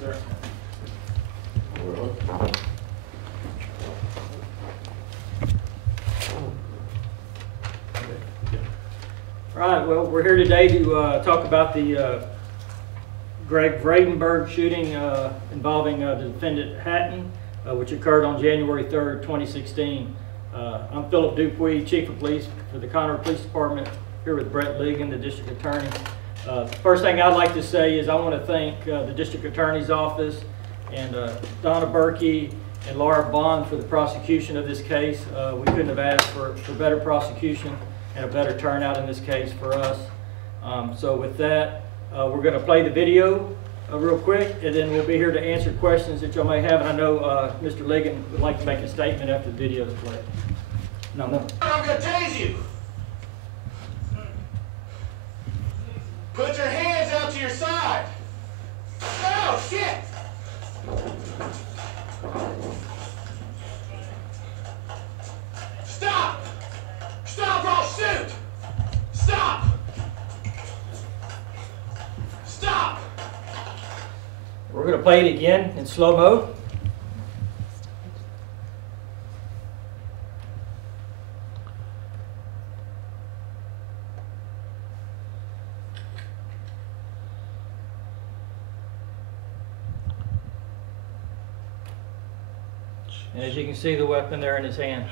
sir. All right, well, we're here today to talk about the Greg Vradenburg shooting involving the defendant Hatton, which occurred on January 3rd, 2016. I'm Philip Dupuy, Chief of Police for the Conroe Police Department, here with Brett Ligon, the District Attorney. First thing I'd like to say is I want to thank the District Attorney's Office and Donna Berkey and Laura Bond for the prosecution of this case. We couldn't have asked for better prosecution and a better turnout in this case for us. So with that, we're going to play the video real quick, and then we'll be here to answer questions that y'all may have. And I know Mr. Ligon would like to make a statement after the video is played. No. I'm going to tase you. Put your hands out to your side. Oh, shit! Stop! Stop or I'll shoot! Stop! Stop! We're going to play it again in slow-mo. And as you can see, the weapon there in his hand.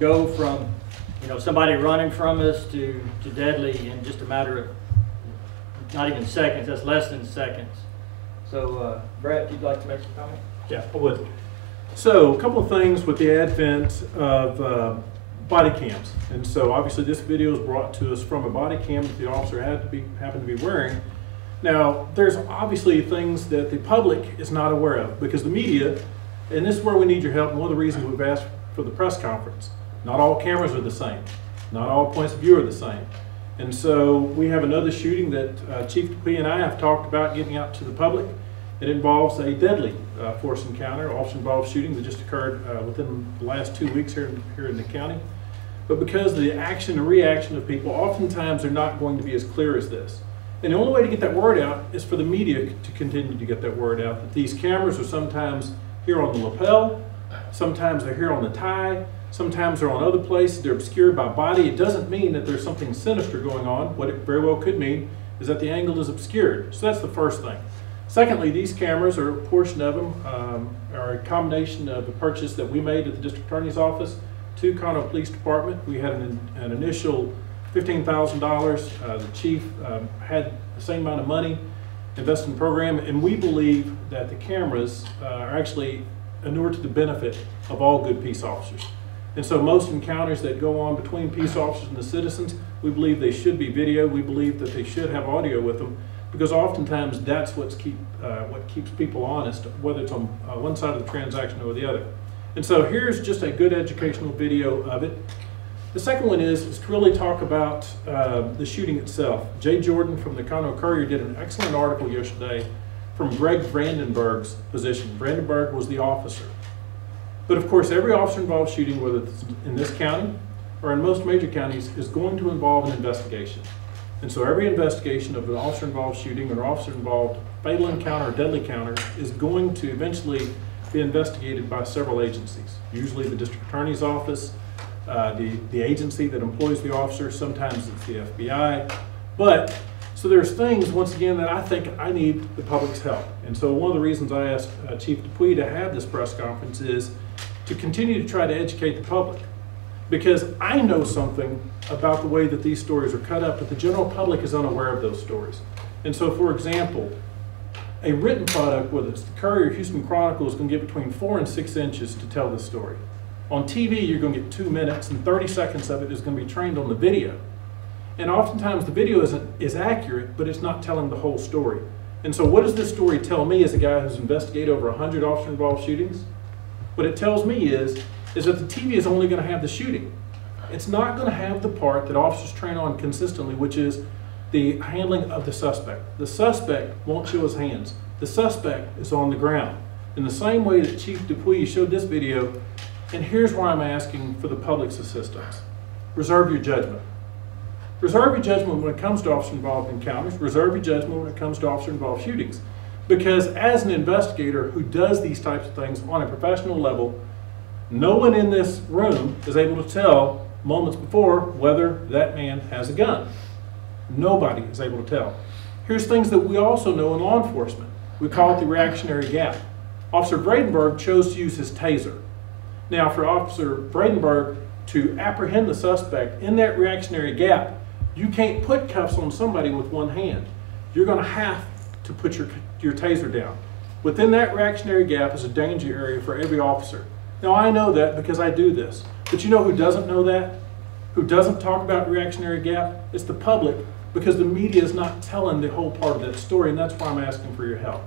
Go from, somebody running from us to deadly in just a matter of not even seconds. That's less than seconds. So, Brett, you'd like to make some comment? Yeah, I would. So, a couple of things with the advent of body cams. And so, obviously, this video is brought to us from a body cam that the officer happened to be wearing. Now, there's obviously things that the public is not aware of because the media, and this is where we need your help, and one of the reasons we've asked for the press conference. Not all cameras are the same. Not all points of view are the same. And so we have another shooting that Chief Dupuy and I have talked about getting out to the public. It involves a deadly force encounter, officer-involved shooting that just occurred within the last 2 weeks here in the county. But because of the action and reaction of people, oftentimes they're not going to be as clear as this. And the only way to get that word out is for the media to continue to get that word out, that these cameras are sometimes here on the lapel, sometimes they're here on the tie, sometimes they're on other places, they're obscured by body. It doesn't mean that there's something sinister going on. What it very well could mean is that the angle is obscured. So that's the first thing. Secondly, these cameras, or a portion of them, are a combination of a purchase that we made at the District Attorney's Office to Conroe Police Department. We had an initial $15,000. The Chief had the same amount of money invested in the program, and we believe that the cameras are actually inured to the benefit of all good peace officers. And so most encounters that go on between peace officers and the citizens, we believe they should be video. We believe that they should have audio with them because oftentimes that's what keeps people honest, whether it's on one side of the transaction or the other. And so here's just a good educational video of it. The second one is to really talk about the shooting itself. Jay Jordan from the Conroe Courier did an excellent article yesterday from Greg Vradenburg's position. Vradenburg was the officer. But of course, every officer-involved shooting, whether it's in this county or in most major counties, is going to involve an investigation. And so every investigation of an officer-involved shooting or officer-involved fatal encounter or deadly encounter is going to eventually be investigated by several agencies. Usually the District Attorney's Office, the agency that employs the officer, sometimes it's the FBI. But, so there's things, once again, that I think I need the public's help. And so one of the reasons I asked Chief Dupuy to have this press conference is to continue to try to educate the public. Because I know something about the way that these stories are cut up, but the general public is unaware of those stories. And so, for example, a written product, whether it's the Courier or Houston Chronicle, is going to get between 4 and 6 inches to tell the story. On TV, you're going to get 2 minutes, and 30 seconds of it is going to be trained on the video. And oftentimes the video is accurate, but it's not telling the whole story. And so what does this story tell me as a guy who's investigated over 100 officer-involved shootings? What it tells me is that the TV is only going to have the shooting. It's not going to have the part that officers train on consistently, which is the handling of the suspect. The suspect won't show his hands. The suspect is on the ground. In the same way that Chief Dupuy showed this video, And here's why I'm asking for the public's assistance. Reserve your judgment. Reserve your judgment when it comes to officer-involved encounters. Reserve your judgment when it comes to officer-involved shootings. Because as an investigator who does these types of things on a professional level, no one in this room is able to tell moments before whether that man has a gun. Nobody is able to tell. Here's things that we also know in law enforcement. We call it the reactionary gap. Officer Vradenburg chose to use his taser. Now, for Officer Vradenburg to apprehend the suspect in that reactionary gap, you can't put cuffs on somebody with one hand. You're going to have to put your taser down. Within that reactionary gap is a danger area for every officer. Now, I know that because I do this. But you know who doesn't know that? Who doesn't talk about reactionary gap? It's the public, because the media is not telling the whole part of that story, and that's why I'm asking for your help.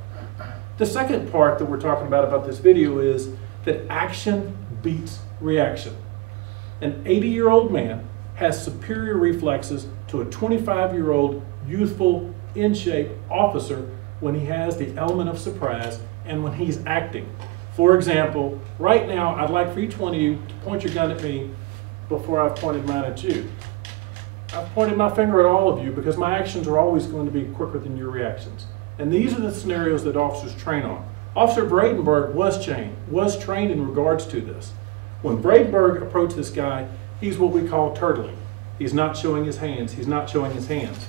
The second part that we're talking about this video is that action beats reaction. An 80-year-old man has superior reflexes to a 25-year-old youthful, in-shape officer when he has the element of surprise and when he's acting. For example, right now, I'd like for each one of you to point your gun at me before I've pointed mine at you. I've pointed my finger at all of you because my actions are always going to be quicker than your reactions. And these are the scenarios that officers train on. Officer Vradenburg was trained in regards to this. When Vradenburg approached this guy, he's what we call turtling. He's not showing his hands. He's not showing his hands.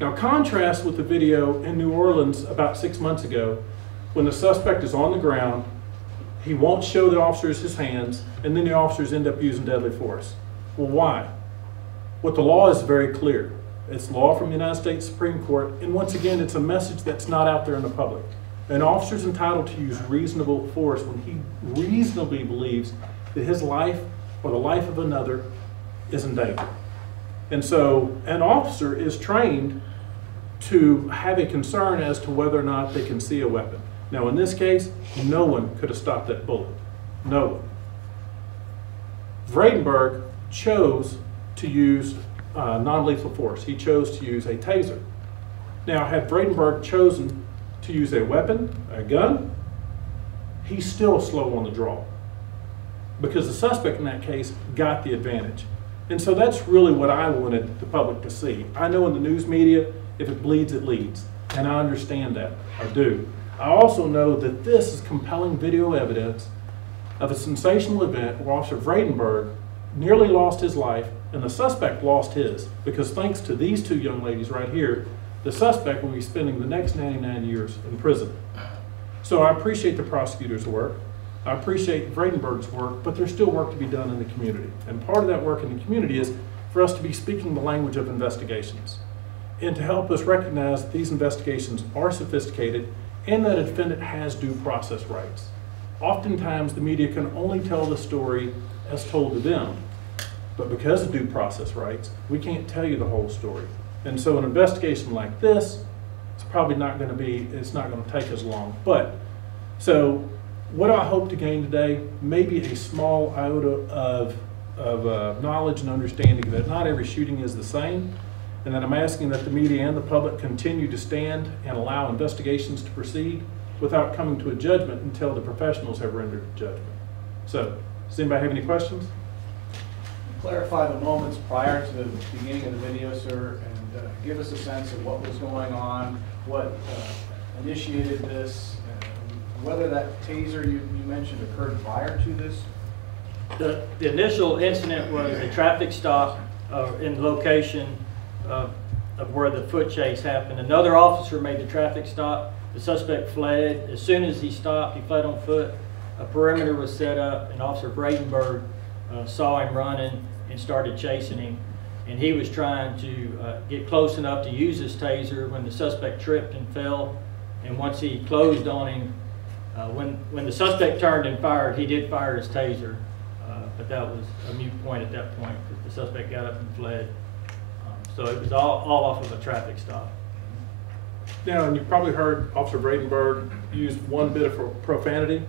Now, contrast with the video in New Orleans about 6 months ago, when the suspect is on the ground, he won't show the officers his hands, and then the officers end up using deadly force. Well, why? What the law is very clear. It's law from the United States Supreme Court, and once again, it's a message that's not out there in the public. An officer is entitled to use reasonable force when he reasonably believes that his life or the life of another is in danger. And so an officer is trained to have a concern as to whether or not they can see a weapon. Now, in this case, no one could have stopped that bullet. No one. Vradenburg chose to use non-lethal force. He chose to use a taser. Now, had Vradenburg chosen to use a weapon, a gun, he's still slow on the draw because the suspect in that case got the advantage. And so that's really what I wanted the public to see. I know in the news media, if it bleeds, it leads. And I understand that. I do. I also know that this is compelling video evidence of a sensational event where Officer Vradenburg nearly lost his life and the suspect lost his, because thanks to these two young ladies right here, the suspect will be spending the next 99 years in prison. So I appreciate the prosecutor's work. I appreciate Vradenburg's work, but there's still work to be done in the community. And part of that work in the community is for us to be speaking the language of investigations and to help us recognize that these investigations are sophisticated and that a defendant has due process rights. Oftentimes, the media can only tell the story as told to them, but because of due process rights, we can't tell you the whole story. And so an investigation like this, it's probably not going to be, it's not going to take as long. But, so what do I hope to gain today? Maybe a small iota of knowledge and understanding that not every shooting is the same, and that I'm asking that the media and the public continue to stand and allow investigations to proceed without coming to a judgment until the professionals have rendered a judgment. So, does anybody have any questions? Clarify the moments prior to the beginning of the video, sir, and give us a sense of what was going on, what initiated this, whether that taser you mentioned occurred prior to this. The initial incident was a traffic stop in the location of where the foot chase happened. Another officer made the traffic stop. The suspect fled. As soon as he stopped, he fled on foot. A perimeter was set up, and Officer Vradenburg saw him running and started chasing him. And he was trying to get close enough to use his taser when the suspect tripped and fell. And once he closed on him, when the suspect turned and fired, he did fire his taser. But that was a moot point at that point because the suspect got up and fled. So it was all off of a traffic stop. Now, and you probably heard Officer Vradenburg use one bit of profanity.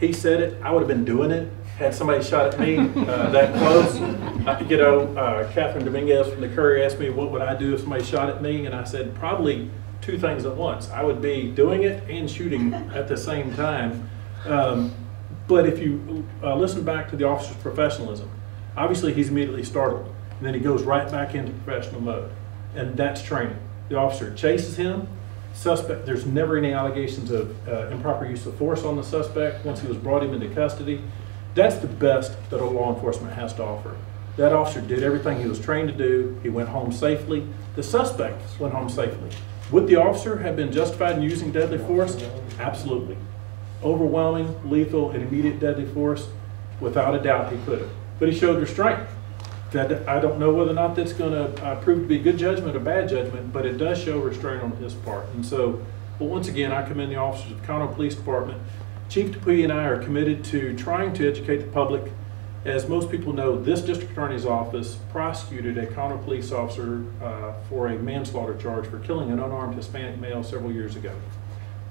He said it. I would have been doing it had somebody shot at me that close. Catherine Dominguez from the Courier asked me what would I do if somebody shot at me, and I said probably two things at once. I would be doing it and shooting at the same time. But if you listen back to the officer's professionalism, obviously he's immediately startled, and then he goes right back into professional mode, and that's training. The officer chases him. Suspect, there's never any allegations of improper use of force on the suspect once he was brought him into custody. That's the best that a law enforcement has to offer. That officer did everything he was trained to do. He went home safely. The suspect went home safely. Would the officer have been justified in using deadly force? Absolutely. Overwhelming, lethal, and immediate deadly force? Without a doubt he could have. But he showed restraint. That, I don't know whether or not that's going to prove to be good judgment or bad judgment, but it does show restraint on his part. And so, well, once again, I commend the officers of the Conroe Police Department. Chief Dupuy and I are committed to trying to educate the public. As most people know, this district attorney's office prosecuted a Conroe police officer for a manslaughter charge for killing an unarmed Hispanic male several years ago.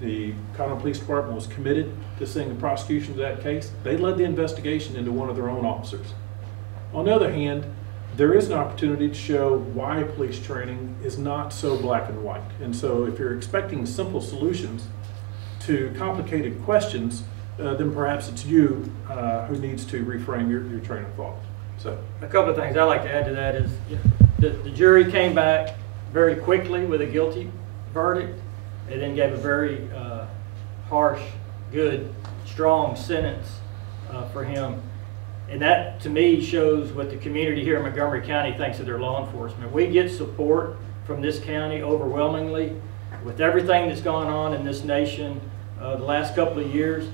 The Conroe Police Department was committed to seeing the prosecution of that case. They led the investigation into one of their own officers. On the other hand, there is an opportunity to show why police training is not so black and white. And so if you're expecting simple solutions to complicated questions, then perhaps it's you who needs to reframe your train of thought. So A couple of things I'd like to add to that is the jury came back very quickly with a guilty verdict. They then gave a very harsh, good, strong sentence for him. And that, to me, shows what the community here in Montgomery County thinks of their law enforcement. We get support from this county overwhelmingly. With everything that's gone on in this nation the last couple of years,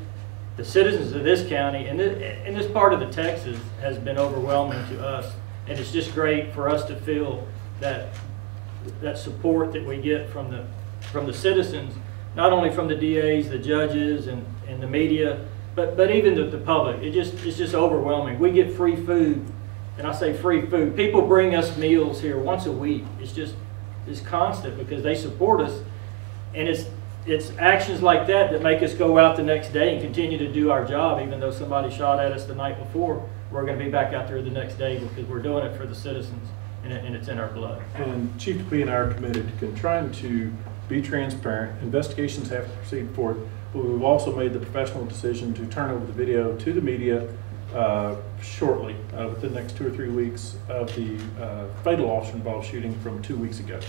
the citizens of this county and this part of the Texas has been overwhelming to us. And it's just great for us to feel that support that we get from the citizens, not only from the DAs, the judges, and the media, but even the public. It's just overwhelming. We get free food, and I say free food. People bring us meals here once a week. It's constant because they support us, and it's actions like that that make us go out the next day and continue to do our job, even though somebody shot at us the night before. We're going to be back out there the next day because we're doing it for the citizens, and it's in our blood. And Chief Dupuy and I are committed to trying to be transparent. Investigations have to proceed forward. But we've also made the professional decision to turn over the video to the media shortly, within the next 2 or 3 weeks, of the fatal officer-involved shooting from 2 weeks ago.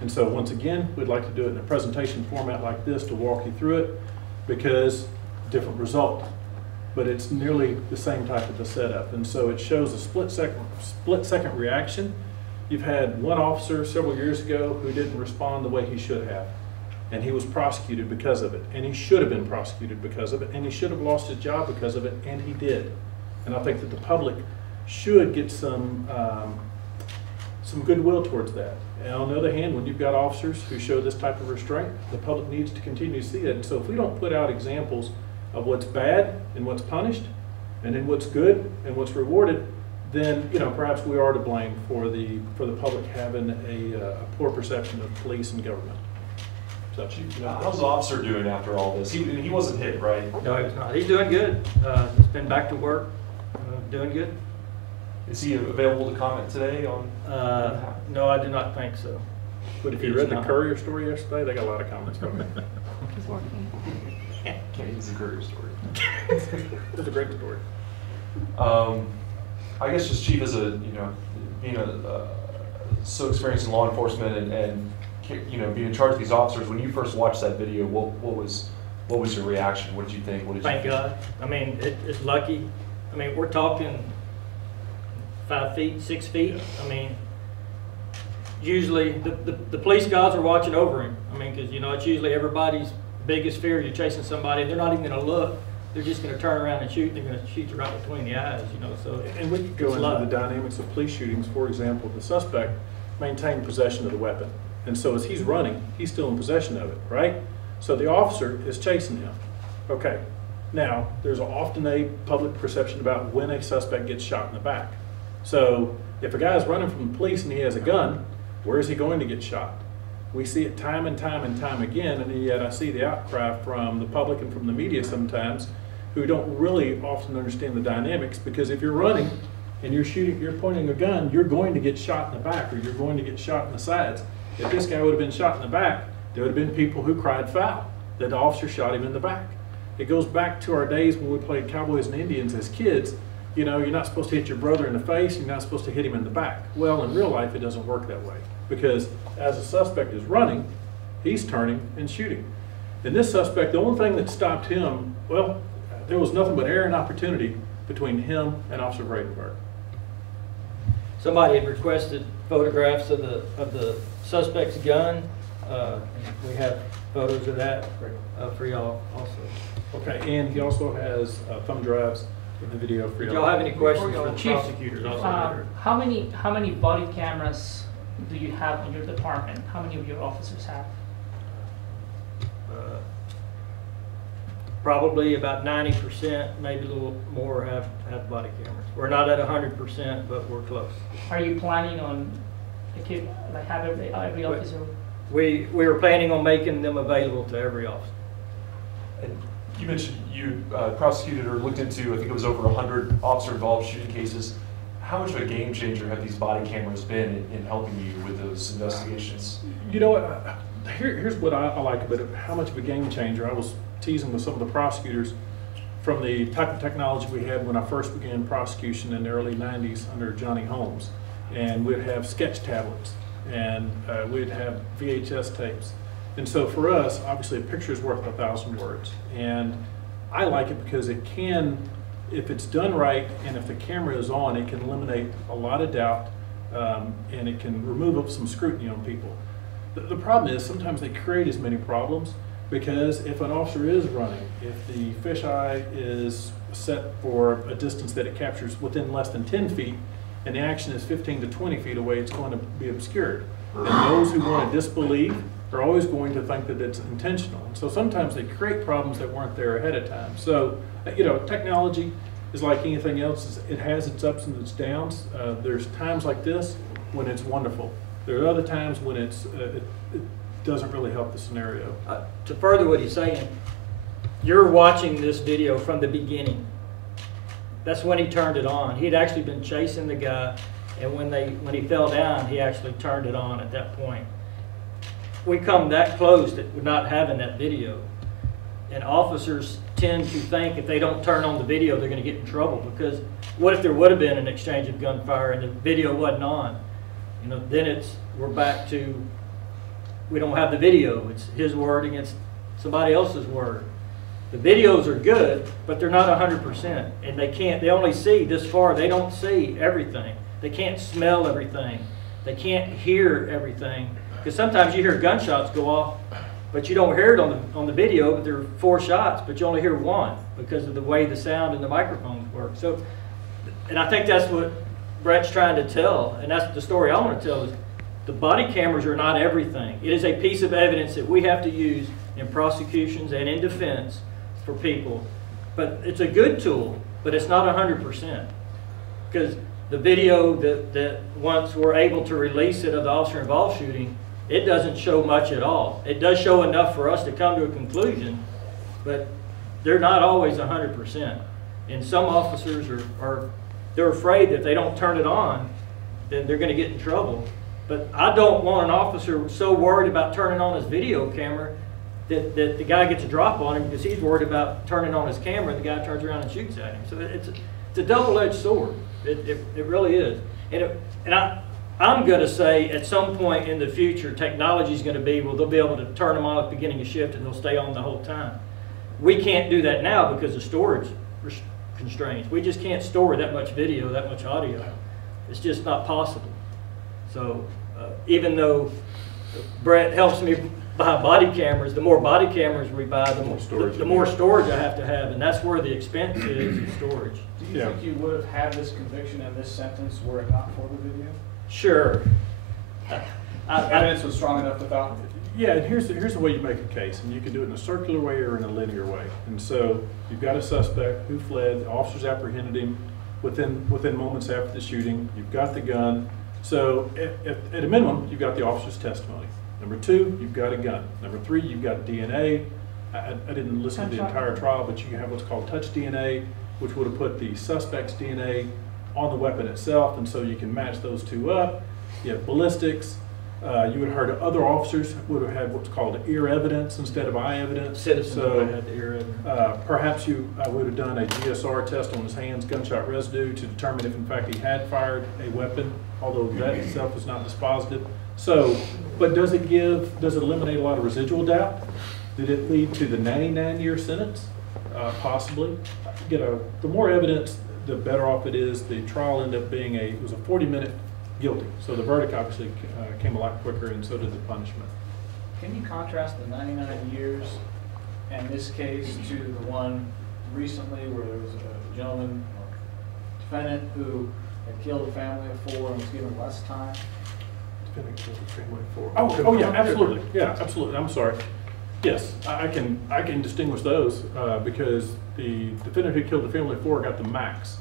And so once again, we'd like to do it in a presentation format like this to walk you through it, because different result, but it's nearly the same type of a setup. And so it shows a split second reaction. You've had one officer several years ago who didn't respond the way he should have. And he was prosecuted because of it, and he should have been prosecuted because of it, and he should have lost his job because of it, and he did. And I think that the public should get some goodwill towards that. And on the other hand, when you've got officers who show this type of restraint, the public needs to continue to see it. And so if we don't put out examples of what's bad and what's punished, and then what's good and what's rewarded, then perhaps we are to blame for the public having a poor perception of police and government. How's the officer doing after all this? He wasn't hit, right? No, he was not. He's doing good. He's been back to work, doing good. Is he available to comment today on? No, I do not think so. But if you read the Courier story yesterday, they got a lot of comments coming. He's working. Can't use the Courier story. It was a great story. I guess just Chief, as being so experienced in law enforcement and being in charge of these officers, when you first watched that video, what was your reaction? What did you think? Thank God. I mean, it's lucky. I mean, we're talking 5 feet, 6 feet. I mean, usually the police gods are watching over him. I mean, because it's usually everybody's biggest fear. You're chasing somebody, and they're not even going to look. They're just going to turn around and shoot. They're going to shoot you right between the eyes. So. And we could go into the dynamics of police shootings. For example, the suspect maintained possession of the weapon. And so as he's running, he's still in possession of it, right? So the officer is chasing him. Okay, now there's often a public perception about when a suspect gets shot in the back. So if a guy's running from the police and he has a gun, where is he going to get shot? We see it time and time and time again, and yet I see the outcry from the public and from the media sometimes who don't really often understand the dynamics, because if you're running and you're pointing a gun, you're going to get shot in the back, or you're going to get shot in the sides. If this guy would have been shot in the back, there would have been people who cried foul that the officer shot him in the back. It goes back to our days when we played cowboys and Indians as kids. You know, you're not supposed to hit your brother in the face, you're not supposed to hit him in the back. Well, in real life, it doesn't work that way, because as a suspect is running, he's turning and shooting. And this suspect, the only thing that stopped him, well, there was nothing but air and opportunity between him and Officer Vradenburg. Somebody had requested photographs of the suspect's gun. We have photos of that for y'all also. Okay, and he also has thumb drives of the video for Did y'all. y'all have any questions for the Chief, prosecutors also? how many body cameras do you have in your department? How many of your officers have? Probably about 90%, maybe a little more have body cameras. We're not at 100%, but we're close. Are you planning on like have every officer? We were planning on making them available to every officer. And you mentioned you prosecuted or looked into, I think it was over 100 officer-involved shooting cases. How much of a game changer have these body cameras been in helping you with those investigations? You know what, here's what I like about it, how much of a game changer. I was teasing with some of the prosecutors from the type of technology we had when I first began prosecution in the early 90s under Johnny Holmes. And we'd have sketch tablets, and we'd have VHS tapes. And so for us, obviously a picture is worth 1,000 words. And I like it because it can, if it's done right and if the camera is on, it can eliminate a lot of doubt, and it can remove some scrutiny on people. The problem is sometimes they create as many problems, because if an officer is running, if the fisheye is set for a distance that it captures within less than 10 feet, and the action is 15 to 20 feet away, it's going to be obscured. And those who want to disbelieve are always going to think that it's intentional. So sometimes they create problems that weren't there ahead of time. So, you know, technology is like anything else. It has its ups and its downs. There's times like this when it's wonderful. There are other times when it doesn't really help the scenario. To further what he's saying, you're watching this video from the beginning. That's when he turned it on. He'd actually been chasing the guy, and when he fell down, he actually turned it on at that point. We come that close to not having that video. And officers tend to think if they don't turn on the video, they're going to get in trouble, because what if there would have been an exchange of gunfire and the video wasn't on? You know, then we're back to, we don't have the video. It's his word against somebody else's word. The videos are good, but they're not 100%, and they only see this far. They don't see everything. They can't smell everything. They can't hear everything, because sometimes you hear gunshots go off, but you don't hear it on the video, but there are 4 shots, but you only hear 1 because of the way the sound and the microphones work. So, and I think that's what Brett's trying to tell, and that's the story I want to tell, is the body cameras are not everything. It is a piece of evidence that we have to use in prosecutions and in defense for people. But it's a good tool, but it's not 100%. Because the video that once we're able to release it of the officer-involved shooting, it doesn't show much at all. It does show enough for us to come to a conclusion, but they're not always 100%. And some officers they're afraid that if they don't turn it on, then they're going to get in trouble. But I don't want an officer so worried about turning on his video camera that the guy gets a drop on him because he's worried about turning on his camera and the guy turns around and shoots at him. So it's a double-edged sword. It really is. And I'm going to say at some point in the future, technology is going to be, well, they'll be able to turn them on at the beginning of shift and they'll stay on the whole time. We can't do that now because of storage constraints. We just can't store that much video, that much audio. It's just not possible. So even though Brett helps me buy body cameras, the more body cameras we buy, the more storage I have to have, and that's where the expense is in storage. Do you think you would have had this conviction and this sentence were it not for the video? Sure. Evidence was strong enough without? Yeah, and here's the way you make a case, and you can do it in a circular way or in a linear way. And so you've got a suspect who fled, the officers apprehended him within moments after the shooting, you've got the gun. So at a minimum, you've got the officer's testimony. Number 2, you've got a gun. Number 3, you've got DNA. I didn't listen to the entire trial, but you have what's called touch DNA, which would have put the suspect's DNA on the weapon itself, and so you can match those 2 up. You have ballistics. You would have heard other officers would have had what's called ear evidence instead of eye evidence. Citizens So, would have had the ear evidence. perhaps you would have done a GSR test on his hands, gunshot residue, to determine if in fact he had fired a weapon, although that itself is not dispositive. So, but does it eliminate a lot of residual doubt? Did it lead to the 99-year sentence? Possibly. You know, the more evidence, the better off it is. The trial ended up being it was a 40-minute guilty. So the verdict obviously came a lot quicker, and so did the punishment. Can you contrast the 99 years and this case to the one recently where there was a gentleman, defendant, who had killed a family of 4 and was given less time? Defendant killed a family of 4. Oh yeah, absolutely. Yeah, absolutely. I'm sorry. Yes, I can distinguish those because the defendant who killed the family of 4 got the max.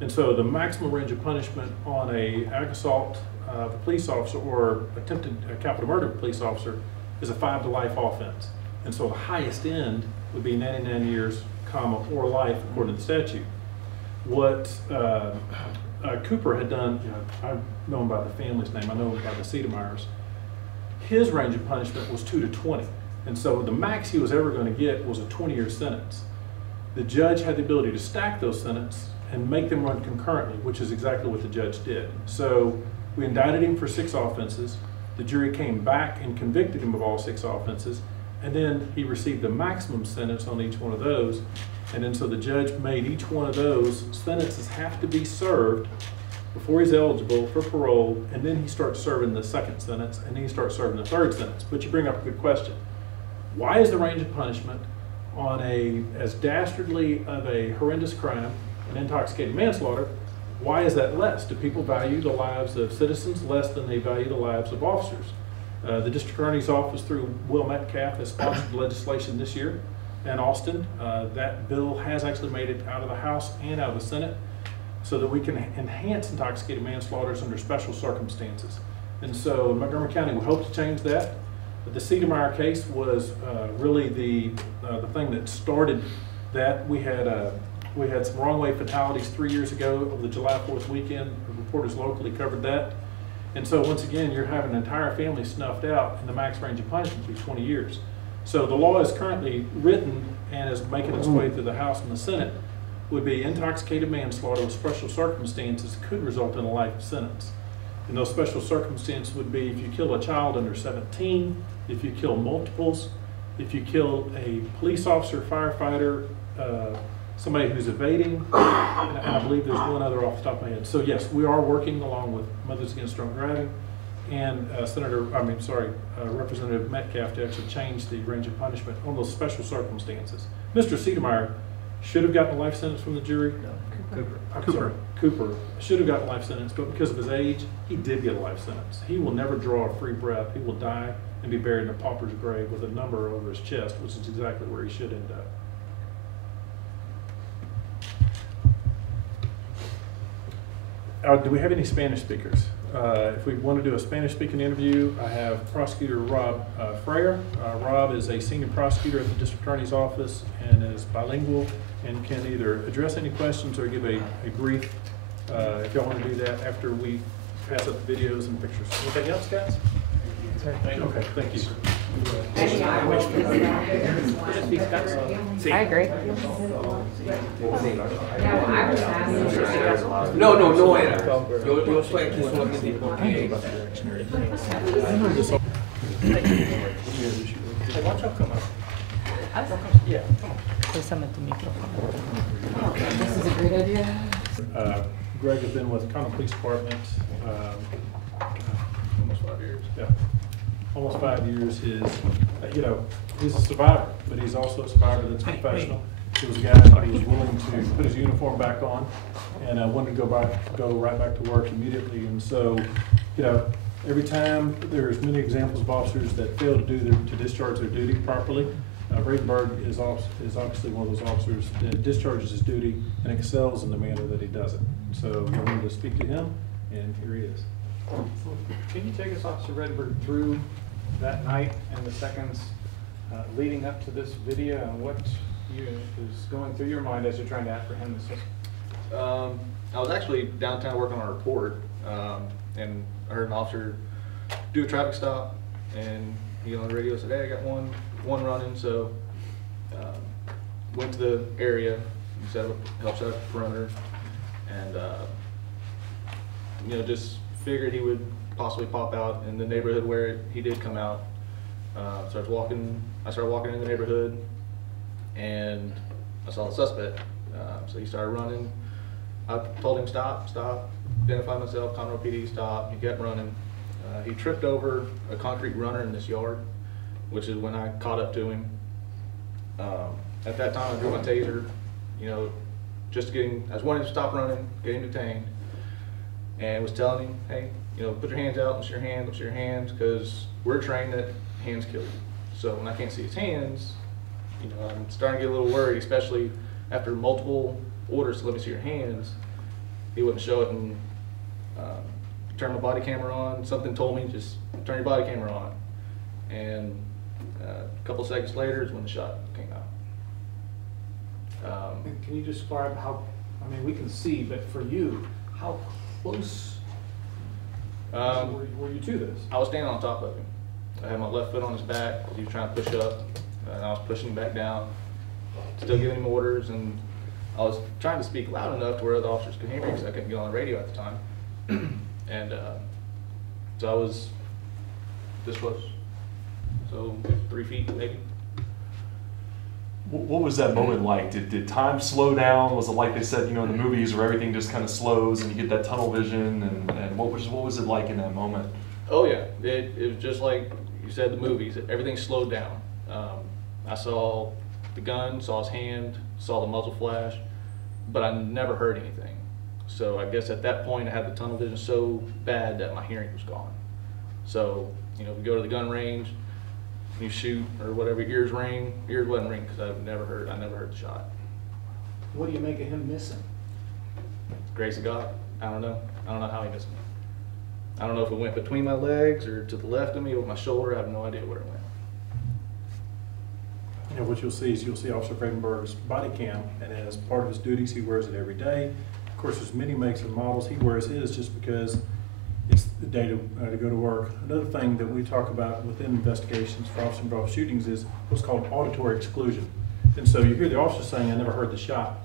And so the maximum range of punishment on a ag assault of a police officer or attempted capital murder of a police officer is a 5 to life offense. And so the highest end would be 99 years, or life according to the statute. What Cooper had done, you know, I've known by the family's name, I know by the Seidemeyers, his range of punishment was 2 to 20. And so the max he was ever going to get was a 20-year sentence. The judge had the ability to stack those sentences and make them run concurrently, which is exactly what the judge did. So we indicted him for 6 offenses. The jury came back and convicted him of all 6 offenses, and then he received the maximum sentence on each one of those. And then so the judge made each one of those sentences have to be served before he's eligible for parole, and then he starts serving the 2nd sentence, and then he starts serving the 3rd sentence. But you bring up a good question. Why is the range of punishment on as dastardly of a horrendous crime, an intoxicated manslaughter, why is that less? Do people value the lives of citizens less than they value the lives of officers? The District Attorney's Office through Will Metcalf has sponsored legislation this year in Austin. That bill has actually made it out of the House and out of the Senate so that we can enhance intoxicated manslaughters under special circumstances. And so in Montgomery County, we hope to change that. The Seidemeier case was really the thing that started that. We had some wrong way fatalities 3 years ago over the July 4th weekend. The reporters locally covered that. And so once again, you're having an entire family snuffed out, and the max range of punishment would be 20 years. So the law is currently written and is making its way through the House and the Senate, would be intoxicated manslaughter with special circumstances could result in a life sentence. And those special circumstances would be if you kill a child under 17, if you kill multiples, if you kill a police officer, firefighter, somebody who's evading, and I believe there's one other off the top of my head. So yes, we are working along with Mothers Against Drunk Driving and Representative Metcalf to actually change the range of punishment on those special circumstances. Mr. Seidemeier should have gotten a life sentence from the jury. No, Cooper should have gotten a life sentence, but because of his age, he did get a life sentence. He will never draw a free breath. He will die and be buried in a pauper's grave with a number over his chest, which is exactly where he should end up. Do we have any Spanish speakers? If we want to do a Spanish-speaking interview, I have Prosecutor Rob Freyer. Rob is a senior prosecutor at the District Attorney's Office and is bilingual and can either address any questions or give a brief if y'all want to do that after we pass up the videos and pictures. Anything else, guys? Okay, thank you. I agree. No era. Yo estoy aquí solamente porque... Why don't y'all come up? Yeah, come on. Pésame tu micrófono. This is a great idea. Greg has been with Conroe Police Department almost 5 years. Yeah, almost 5 years. He's a survivor, but he's also a survivor that's professional. He was a guy who was willing to put his uniform back on and wanted to go right back to work immediately. And so, every time there's many examples of officers that fail to discharge their duty properly. Vradenburg is obviously one of those officers that discharges his duty and excels in the manner that he does it. So I wanted to speak to him, and here he is. Can you take us, Officer Vradenburg, through that night and the seconds leading up to this video and what is going through your mind as you're trying to apprehend the system? I was actually downtown working on a report, and I heard an officer do a traffic stop, and he on the radio said, hey, I got one running, so went to the area, helped set up the perimeter, and you know, just figured he would possibly pop out in the neighborhood where he did come out. I started walking in the neighborhood, and I saw the suspect. So he started running. I told him stop, identify myself, Conroe PD, stop. He kept running. He tripped over a concrete runner in this yard, which is when I caught up to him. At that time, I drew my taser, you know, I was wanting to stop running, get him detained, and was telling him, hey, you know, put your hands out, let's see your hands, because we're trained that hands kill you. So when I can't see his hands, you know, I'm starting to get a little worried, especially after multiple orders to let me see your hands. He wouldn't show it, and turn my body camera on. Something told me, just turn your body camera on. And a couple seconds later is when the shot came out. Can you describe how, I mean, we can see, but for you, how close were you to this? I was standing on top of him. I had my left foot on his back. He was trying to push up, and I was pushing him back down, still giving him orders, and I was trying to speak loud enough to where other officers could hear me because I couldn't get on the radio at the time. And so I was this close, so 3 feet maybe. What was that moment like? Did time slow down? Was it like they said, you know, in the movies where everything just kind of slows and you get that tunnel vision? And what was it like in that moment? Oh yeah, it was just like you said, the movies. Everything slowed down. I saw the gun, saw his hand, saw the muzzle flash, but I never heard anything. So I guess at that point I had the tunnel vision so bad that my hearing was gone. So, you know, we go to the gun range, you shoot or whatever, ears ring. Ears wouldn't ring because I never heard the shot. What do you make of him missing? Grace of God. I don't know how he missed me. I don't know if it went between my legs or to the left of me or my shoulder. I have no idea where it went. You know, what you'll see is Officer Vradenburg's body cam, and as part of his duties, he wears it every day. Of course, there's many makes and models. He wears his just because it's the day to go to work. Another thing that we talk about within investigations for officer-involved shootings is what's called auditory exclusion. And so you hear the officer saying, I never heard the shot.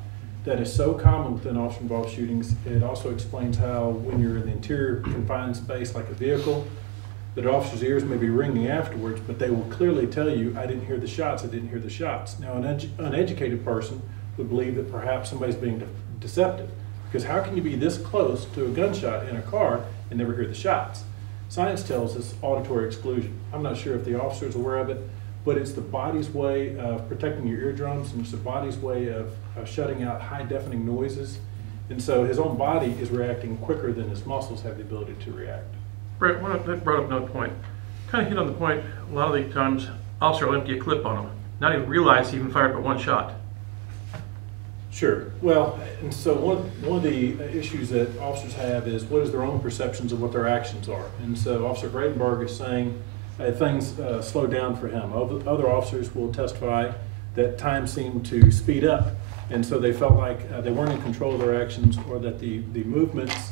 That is so common within officer-involved shootings. It also explains how when you're in the interior confined space like a vehicle, that officer's ears may be ringing afterwards, but they will clearly tell you, I didn't hear the shots, I didn't hear the shots. Now, an uneducated person would believe that perhaps somebody's being deceptive. Because how can you be this close to a gunshot in a car and never hear the shots? Science tells us auditory exclusion. I'm not sure if the officer is aware of it, but it's the body's way of protecting your eardrums, and it's the body's way of shutting out high deafening noises. And so his own body is reacting quicker than his muscles have the ability to react. Brett, that brought up another point. Kind of hit on the point, a lot of the times, officer will empty a clip on him, not even realize he even fired but one shot. Sure. Well, and so one of the issues that officers have is what is their own perceptions of what their actions are. And so Officer Vradenburg is saying things slow down for him. Other officers will testify that time seemed to speed up, and so they felt like they weren't in control of their actions, or that the movements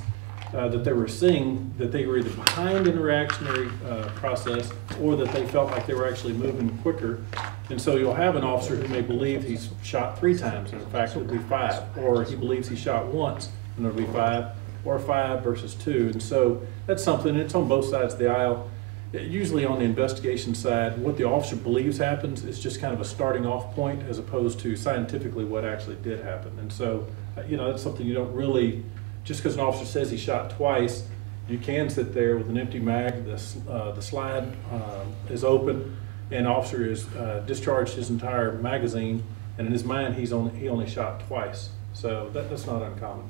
that they were seeing, that they were either behind in the reactionary process, or that they felt like they were actually moving quicker. And so you'll have an officer who may believe he's shot 3 times, and in fact it'll be 5, or he believes he shot once, and it'll be 5, or 5 versus 2. And so that's something, it's on both sides of the aisle. Usually on the investigation side, what the officer believes happens is just kind of a starting off point, as opposed to scientifically what actually did happen. And so, you know, that's something you don't really, just because an officer says he shot twice, you can sit there with an empty mag, the slide is open, and officer has discharged his entire magazine, and in his mind he only shot twice. So that's not uncommon.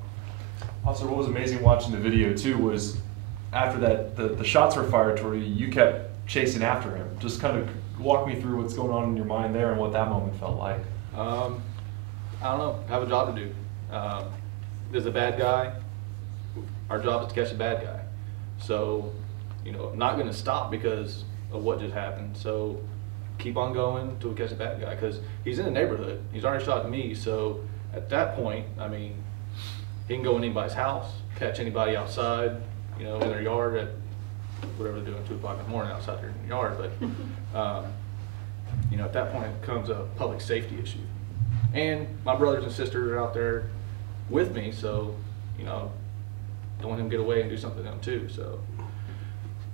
Officer, what was amazing watching the video too was after that the shots were fired toward you, you kept chasing after him. Just kind of walk me through what's going on in your mind there and what that moment felt like. I don't know. I have a job to do. There's a bad guy. Our job is to catch the bad guy. So, you know, I'm not going to stop because of what just happened. So keep on going until we catch the bad guy, because he's in the neighborhood. He's already shot me. So at that point, I mean, he can go in anybody's house, catch anybody outside, you know, in their yard at whatever they're doing 2 o'clock in the morning outside their yard, but, you know, at that point it becomes a public safety issue. And my brothers and sisters are out there with me, so, you know, don't want him to get away and do something to them too, so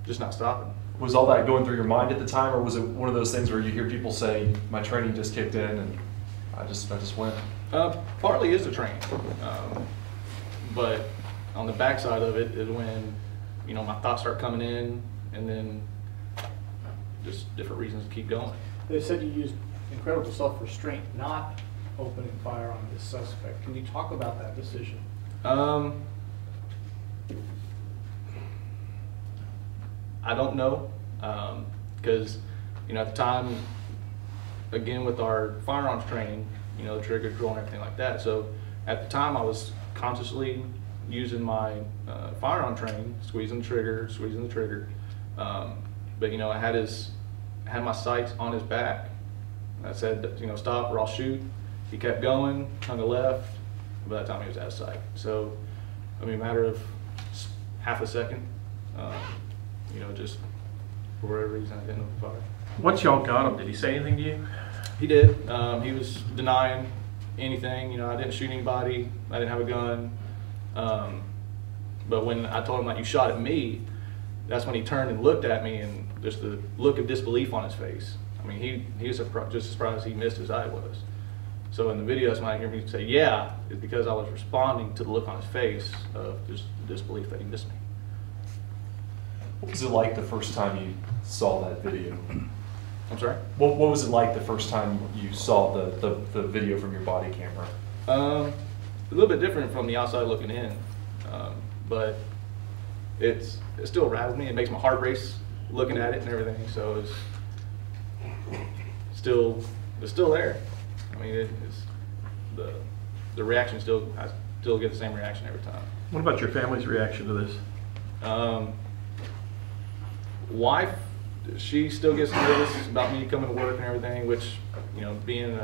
just not stopping. Was all that going through your mind at the time, or was it one of those things where you hear people say, my training just kicked in and I just went? Partly is the training, but on the backside of it is when, you know, my thoughts start coming in, and then just different reasons to keep going. They said you used incredible self-restraint, not opening fire on this suspect. Can you talk about that decision? I don't know, because, you know, at the time, again, with our firearms training, you know, the trigger control and everything like that. So at the time I was consciously using my firearm training, squeezing the trigger. But, you know, I had my sights on his back. I said, you know, stop or I'll shoot. He kept going, hung a left. By that time he was out of sight. So, I mean, a matter of half a second, you know, just for whatever reason I didn't open fire. Once y'all got him, did he say anything to you? He did. He was denying anything. You know, I didn't shoot anybody. I didn't have a gun. But when I told him that you shot at me, that's when he turned and looked at me, and just the look of disbelief on his face. I mean, he was just as surprised he missed as I was. So in the video, that's when I hear me say, yeah, it's because I was responding to the look on his face of just the disbelief that he missed me. What was it like the first time you saw that video? I'm sorry? What was it like the first time you saw the video from your body camera? A little bit different from the outside looking in, but it still rattles me. It makes my heart race looking at it and everything. So it's still there. I mean, it's the reaction I still get the same reaction every time. What about your family's reaction to this? Wife, she still gets nervous about me coming to work and everything, which, you know, being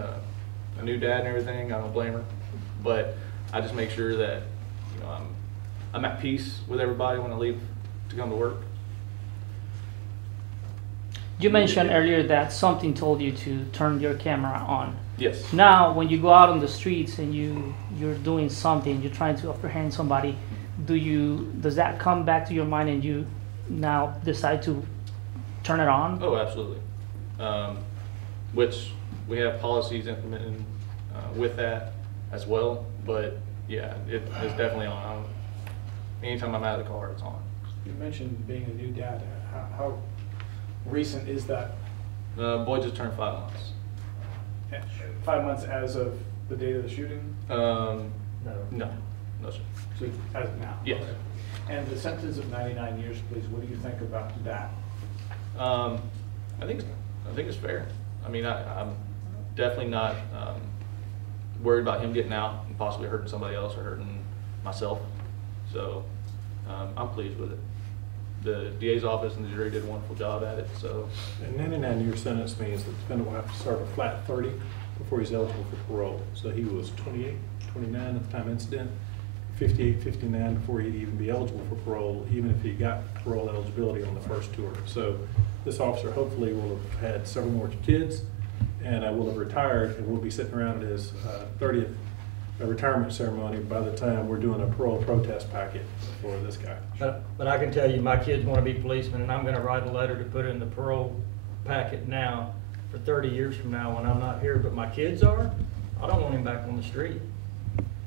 a new dad and everything, I don't blame her. But I just make sure that, you know, I'm at peace with everybody when I leave to come to work. You mentioned earlier that something told you to turn your camera on. Yes. Now, when you go out on the streets and you're doing something, you're trying to apprehend somebody, does that come back to your mind and you now decide to turn it on? Oh, absolutely. Which we have policies implemented with that as well. But yeah, it's definitely on. Anytime I'm out of the car, it's on. You mentioned being a new dad. How recent is that? Boy just turned 5 months. 5 months as of the date of the shooting? No, sir. So as of now? Yes. Okay. And the sentence of 99 years, please, what do you think about that? I think it's fair. I mean, I'm definitely not worried about him getting out and possibly hurting somebody else or hurting myself. So I'm pleased with it. The DA's office and the jury did a wonderful job at it. So. A 99-year sentence means that the defendant will have to serve a flat 30 before he's eligible for parole. So he was 28, 29 at the time of incident, 58, 59 before he'd even be eligible for parole, even if he got parole eligibility on the first tour. So this officer hopefully will have had several more kids and will have retired and will be sitting around at his 30th retirement ceremony by the time we're doing a parole protest packet for this guy. But I can tell you, my kids want to be policemen, and I'm going to write a letter to put in the parole packet now for 30 years from now when I'm not here, but my kids are. I don't want him back on the street.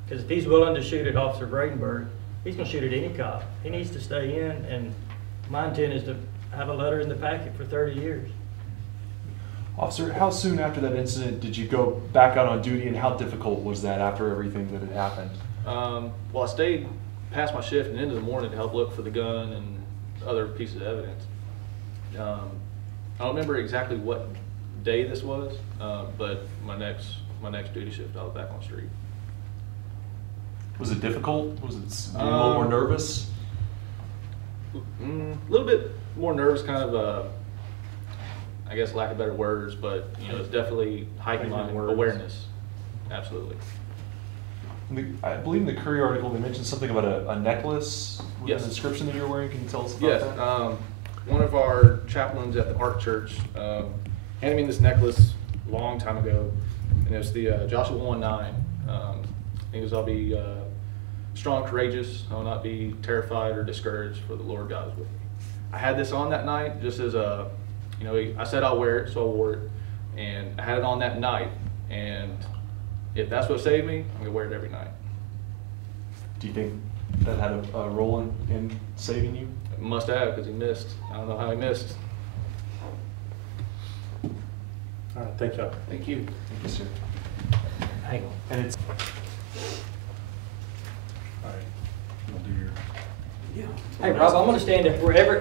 Because if he's willing to shoot at Officer Vradenburg, he's going to shoot at any cop. He needs to stay in, and my intent is to have a letter in the packet for 30 years. Officer, how soon after that incident did you go back out on duty, and how difficult was that after everything that had happened? Well, I stayed past my shift and into the morning to help look for the gun and other pieces of evidence. I don't remember exactly what day this was, but my next duty shift, I was back on the street. Was it difficult? Was it a little more nervous? A little bit more nervous, kind of, I guess lack of better words, but you know, it's definitely heightened my awareness. Absolutely. I believe in the Courier article they mentioned something about a necklace with Yes. a description that you were wearing. Can you tell us about that? one of our chaplains at the Ark Church handed me this necklace a long time ago, and it's the Joshua 1:9. He goes, "I'll be strong, courageous. I will not be terrified or discouraged, for the Lord God is with me." I had this on that night just as a, you know, I said I'll wear it, so I wore it, and I had it on that night. And if that's what saved me, I'm gonna wear it every night. Do you think that had a role in saving you? It must have, because he missed. I don't know how he missed. All right, thank you. Thank you. Thank you, sir. Hang on. And it's All right. We'll do your- Hey, Rob, I'm gonna stand if we're ever